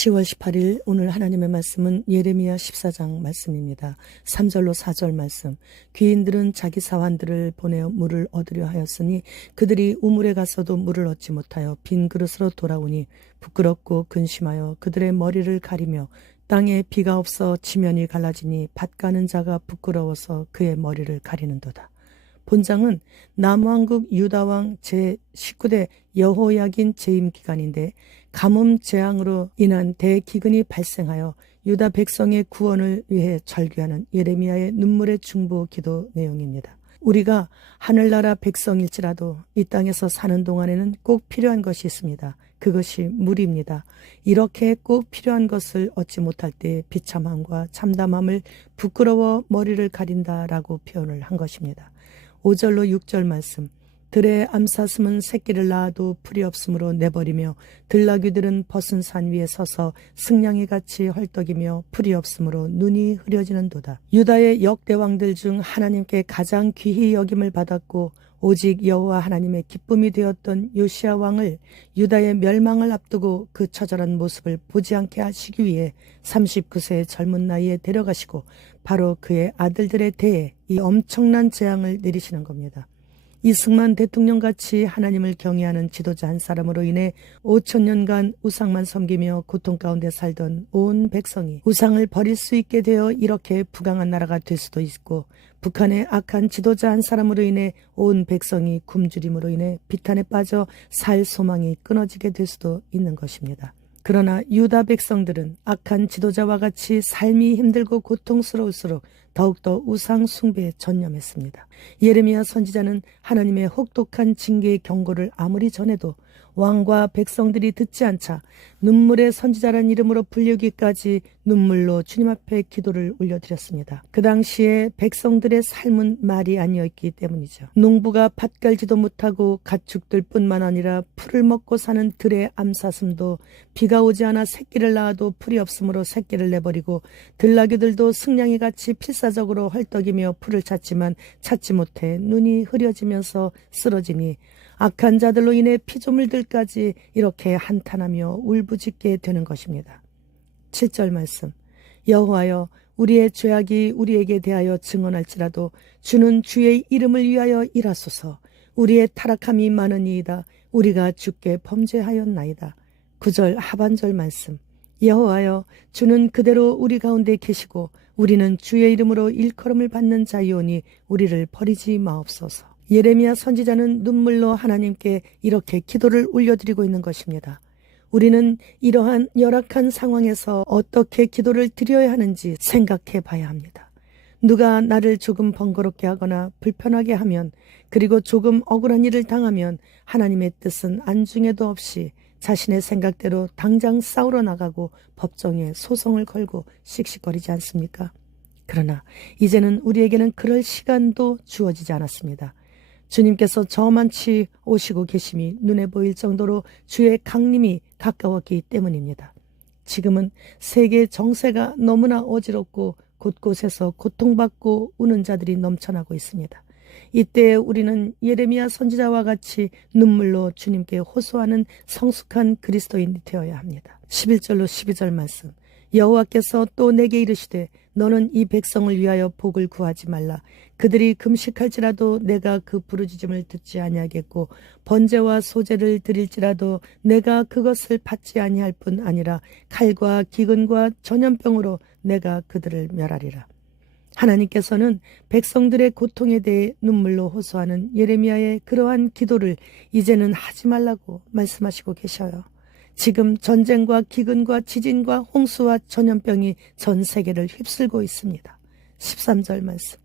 10월 18일 오늘 하나님의 말씀은 예레미야 14장 말씀입니다. 3절로 4절 말씀. 귀인들은 자기 사환들을 보내어 물을 얻으려 하였으니 그들이 우물에 가서도 물을 얻지 못하여 빈 그릇으로 돌아오니 부끄럽고 근심하여 그들의 머리를 가리며 땅에 비가 없어 지면이 갈라지니 밭 가는 자가 부끄러워서 그의 머리를 가리는도다. 본장은 남왕국 유다왕 제19대 여호야긴 재임 기간인데 가뭄 재앙으로 인한 대기근이 발생하여 유다 백성의 구원을 위해 절규하는 예레미야의 눈물의 중보 기도 내용입니다. 우리가 하늘나라 백성일지라도 이 땅에서 사는 동안에는 꼭 필요한 것이 있습니다. 그것이 물입니다. 이렇게 꼭 필요한 것을 얻지 못할 때 비참함과 참담함을 부끄러워 머리를 가린다라고 표현을 한 것입니다. 5절로 6절 말씀. 들의 암사슴은 새끼를 낳아도 풀이 없으므로 내버리며 들나귀들은 벗은 산 위에 서서 승냥이 같이 헐떡이며 풀이 없으므로 눈이 흐려지는도다. 유다의 역대 왕들 중 하나님께 가장 귀히 여김을 받았고 오직 여호와 하나님의 기쁨이 되었던 요시야 왕을 유다의 멸망을 앞두고 그 처절한 모습을 보지 않게 하시기 위해 39세의 젊은 나이에 데려가시고 바로 그의 아들들의 대에 이 엄청난 재앙을 내리시는 겁니다. 이승만 대통령같이 하나님을 경외하는 지도자 한 사람으로 인해 5,000년간 우상만 섬기며 고통 가운데 살던 온 백성이 우상을 버릴 수 있게 되어 이렇게 부강한 나라가 될 수도 있고, 북한의 악한 지도자 한 사람으로 인해 온 백성이 굶주림으로 인해 비탄에 빠져 살 소망이 끊어지게 될 수도 있는 것입니다. 그러나 유다 백성들은 악한 지도자와 같이 삶이 힘들고 고통스러울수록 더욱더 우상 숭배에 전념했습니다. 예레미야 선지자는 하나님의 혹독한 징계의 경고를 아무리 전해도 왕과 백성들이 듣지 않자 눈물의 선지자란 이름으로 불리기까지 눈물로 주님 앞에 기도를 올려드렸습니다. 그 당시에 백성들의 삶은 말이 아니었기 때문이죠. 농부가 밭 갈지도 못하고 가축들 뿐만 아니라 풀을 먹고 사는 들의 암사슴도 비가 오지 않아 새끼를 낳아도 풀이 없으므로 새끼를 내버리고 들나귀들도 승냥이같이 필사적으로 헐떡이며 풀을 찾지만 찾지 못해 눈이 흐려지면서 쓰러지니 악한 자들로 인해 피조물들까지 이렇게 한탄하며 울부짖게 되는 것입니다. 7절 말씀. 여호와여, 우리의 죄악이 우리에게 대하여 증언할지라도 주는 주의 이름을 위하여 일하소서. 우리의 타락함이 많으니이다. 우리가 주께 범죄하였나이다. 9절 하반절 말씀. 여호와여, 주는 그대로 우리 가운데 계시고 우리는 주의 이름으로 일컬음을 받는 자이오니 우리를 버리지 마옵소서. 예레미야 선지자는 눈물로 하나님께 이렇게 기도를 올려드리고 있는 것입니다. 우리는 이러한 열악한 상황에서 어떻게 기도를 드려야 하는지 생각해 봐야 합니다. 누가 나를 조금 번거롭게 하거나 불편하게 하면, 그리고 조금 억울한 일을 당하면 하나님의 뜻은 안중에도 없이 자신의 생각대로 당장 싸우러 나가고 법정에 소송을 걸고 씩씩거리지 않습니까? 그러나 이제는 우리에게는 그럴 시간도 주어지지 않았습니다. 주님께서 저만치 오시고 계심이 눈에 보일 정도로 주의 강림이 가까웠기 때문입니다. 지금은 세계 정세가 너무나 어지럽고 곳곳에서 고통받고 우는 자들이 넘쳐나고 있습니다. 이때 우리는 예레미야 선지자와 같이 눈물로 주님께 호소하는 성숙한 그리스도인이 되어야 합니다. 11절로 12절 말씀. 여호와께서 또 내게 이르시되 너는 이 백성을 위하여 복을 구하지 말라. 그들이 금식할지라도 내가 그 부르짖음을 듣지 아니하겠고 번제와 소제를 드릴지라도 내가 그것을 받지 아니할 뿐 아니라 칼과 기근과 전염병으로 내가 그들을 멸하리라. 하나님께서는 백성들의 고통에 대해 눈물로 호소하는 예레미야의 그러한 기도를 이제는 하지 말라고 말씀하시고 계셔요. 지금 전쟁과 기근과 지진과 홍수와 전염병이 전 세계를 휩쓸고 있습니다. 13절 말씀.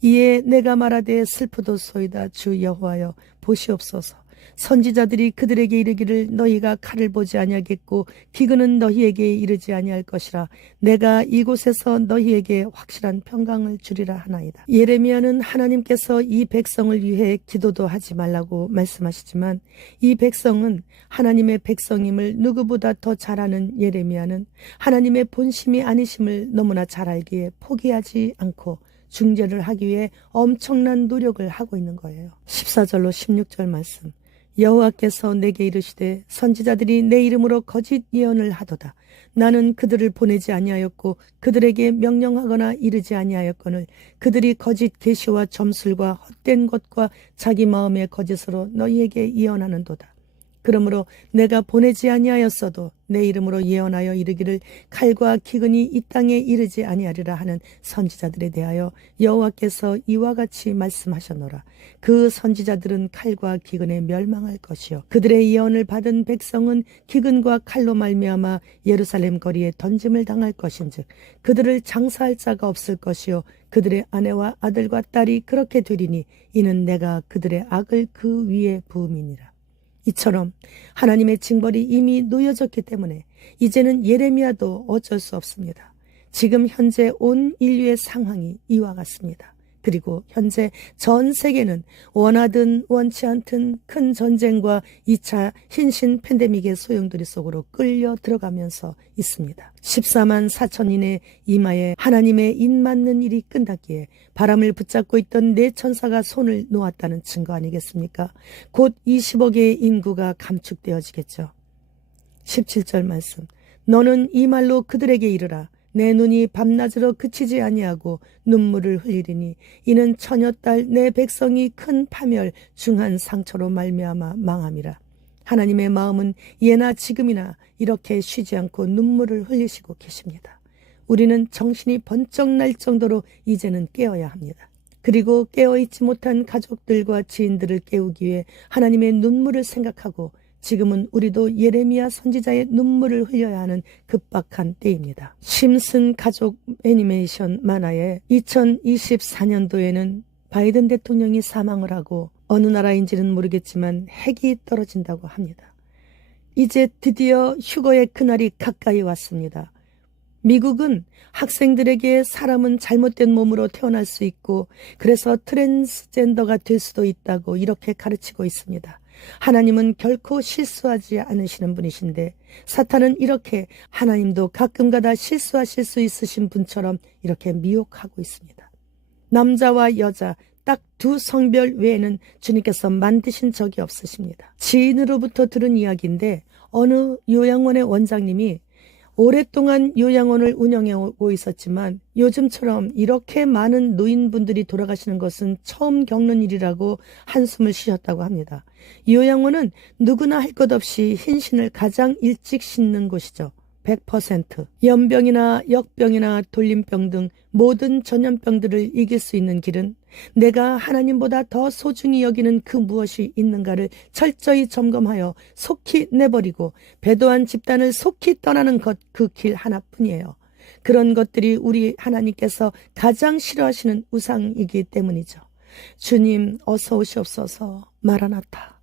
이에 내가 말하되 슬프도소이다. 주 여호와여, 보시옵소서. 선지자들이 그들에게 이르기를 너희가 칼을 보지 아니하겠고 기근은 너희에게 이르지 아니할 것이라. 내가 이곳에서 너희에게 확실한 평강을 주리라 하나이다. 예레미야는 하나님께서 이 백성을 위해 기도도 하지 말라고 말씀하시지만 이 백성은 하나님의 백성임을 누구보다 더 잘 아는 예레미야는 하나님의 본심이 아니심을 너무나 잘 알기에 포기하지 않고 중재를 하기 위해 엄청난 노력을 하고 있는 거예요. 14절로 16절 말씀. 여호와께서 내게 이르시되 선지자들이 내 이름으로 거짓 예언을 하도다. 나는 그들을 보내지 아니하였고 그들에게 명령하거나 이르지 아니하였거늘 그들이 거짓 계시와 점술과 헛된 것과 자기 마음의 거짓으로 너희에게 예언하는도다. 그러므로 내가 보내지 아니하였어도 내 이름으로 예언하여 이르기를 칼과 기근이 이 땅에 이르지 아니하리라 하는 선지자들에 대하여 여호와께서 이와 같이 말씀하셨노라. 그 선지자들은 칼과 기근에 멸망할 것이요 그들의 예언을 받은 백성은 기근과 칼로 말미암아 예루살렘 거리에 던짐을 당할 것인즉 그들을 장사할 자가 없을 것이요 그들의 아내와 아들과 딸이 그렇게 되리니 이는 내가 그들의 악을 그 위에 부음이니라. 이처럼 하나님의 징벌이 이미 놓여졌기 때문에 이제는 예레미야도 어쩔 수 없습니다. 지금 현재 온 인류의 상황이 이와 같습니다. 그리고 현재 전 세계는 원하든 원치 않든 큰 전쟁과 2차 hin신 팬데믹의 소용돌이 속으로 끌려 들어가면서 있습니다. 14만 4천인의 이마에 하나님의 인 맞는 일이 끝났기에 바람을 붙잡고 있던 네 천사가 손을 놓았다는 증거 아니겠습니까? 곧 20억의 인구가 감축되어지겠죠. 17절 말씀. 너는 이 말로 그들에게 이르라. 내 눈이 밤낮으로 그치지 아니하고 눈물을 흘리리니 이는 처녀딸 내 백성이 큰 파멸 중한 상처로 말미암아 망함이라. 하나님의 마음은 예나 지금이나 이렇게 쉬지 않고 눈물을 흘리시고 계십니다. 우리는 정신이 번쩍 날 정도로 이제는 깨어야 합니다. 그리고 깨어있지 못한 가족들과 지인들을 깨우기 위해 하나님의 눈물을 생각하고 지금은 우리도 예레미야 선지자의 눈물을 흘려야 하는 급박한 때입니다. 심슨 가족 애니메이션 만화에 2024년도에는 바이든 대통령이 사망을 하고 어느 나라인지는 모르겠지만 핵이 떨어진다고 합니다. 이제 드디어 휴거의 그날이 가까이 왔습니다. 미국은 학생들에게 사람은 잘못된 몸으로 태어날 수 있고 그래서 트랜스젠더가 될 수도 있다고 이렇게 가르치고 있습니다. 하나님은 결코 실수하지 않으시는 분이신데 사탄은 이렇게 하나님도 가끔가다 실수하실 수 있으신 분처럼 이렇게 미혹하고 있습니다. 남자와 여자 딱 두 성별 외에는 주님께서 만드신 적이 없으십니다. 지인으로부터 들은 이야기인데 어느 요양원의 원장님이 오랫동안 요양원을 운영해 오고 있었지만 요즘처럼 이렇게 많은 노인분들이 돌아가시는 것은 처음 겪는 일이라고 한숨을 쉬셨다고 합니다. 요양원은 누구나 할 것 없이 hin신을 가장 일찍 싣는 곳이죠. 100%. 연병이나 역병이나 돌림병 등 모든 전염병들을 이길 수 있는 길은 내가 하나님보다 더 소중히 여기는 그 무엇이 있는가를 철저히 점검하여 속히 내버리고 배도한 집단을 속히 떠나는 것, 그 길 하나뿐이에요. 그런 것들이 우리 하나님께서 가장 싫어하시는 우상이기 때문이죠. 주님 어서 오시옵소서. 마라나타.